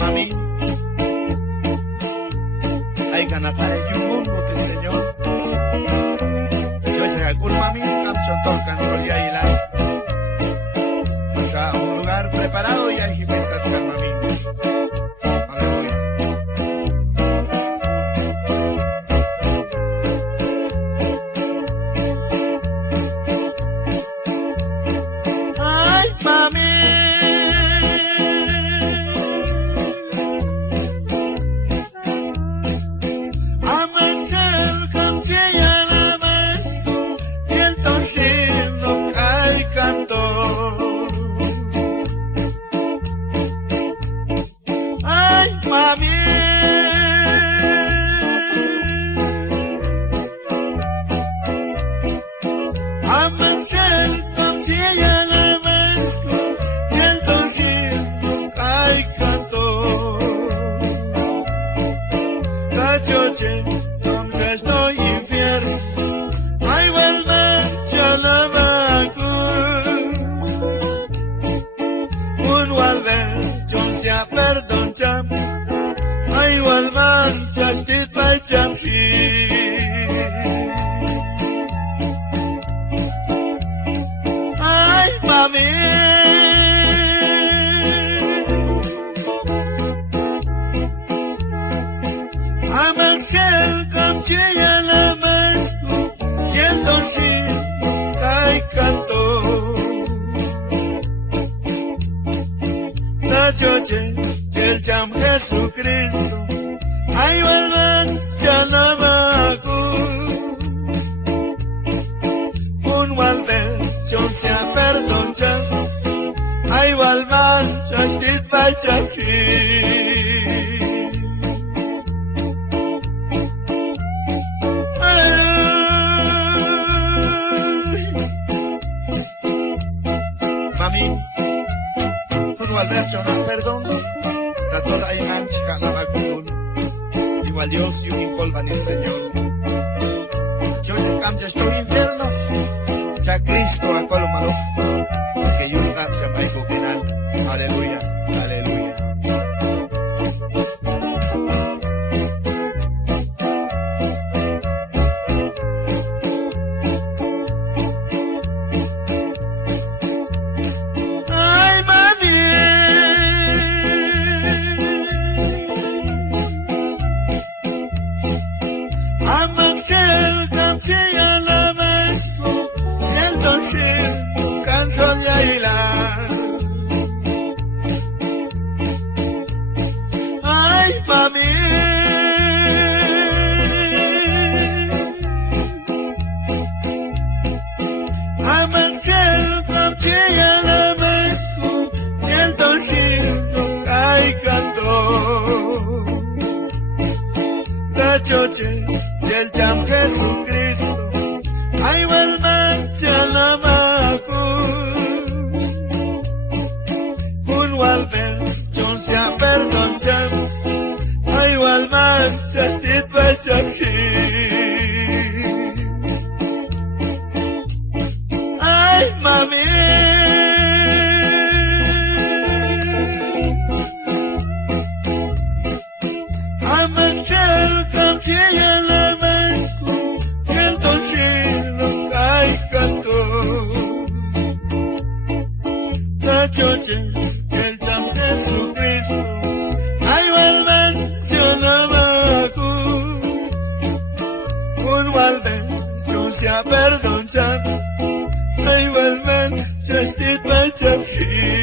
Mami, ay ganapare yung mundo ti Señor. Yo sa kul mami am chontor control ya ilan. Masa un lugar preparado y hay pesat kan mami. Aleluya. Ay mami, amantel kamciya naman yelton sino kay kanto. Ay mami, amantel kamciya naman yelton sino kay kanto. Choche, entonces no infierno, ay vuelvan ya la vacu. Un walver, yo sea perdón cham, ay walman chastit by chamsi. Ay mami, amantel kamciya naman yelton sino kay kanto. Na choche, el jam Jesucristo, ay vuelvan ya namaku. Un walver, yo sea perdón chan, ay walman chastit by chamsi. Mami, un Alberto no perdón, da toda imancha la vacuna, igual Dios y un incolvan el Señor. Yo en cambio estoy infierno, ya Cristo a colmado, que yo cambia maico final. Aleluya, aleluya. Amantel kamciya naman yelton sino kanson ya ilan. Ay mami, amantel kamciya naman yelton sino kay kanto. La choche del jam Jesucristo, ay vuelvan ya namaku. Un walver, yo sea perdón jam, ay walman chastit by chamsi. Ay mami, amantel kamciya naman yelton sino kay kanto. La choche, el jam Jesucristo, ay vuelvan ya namaku. Un walver, yo sea perdón cham, ay vuelvan chastit by chamsi.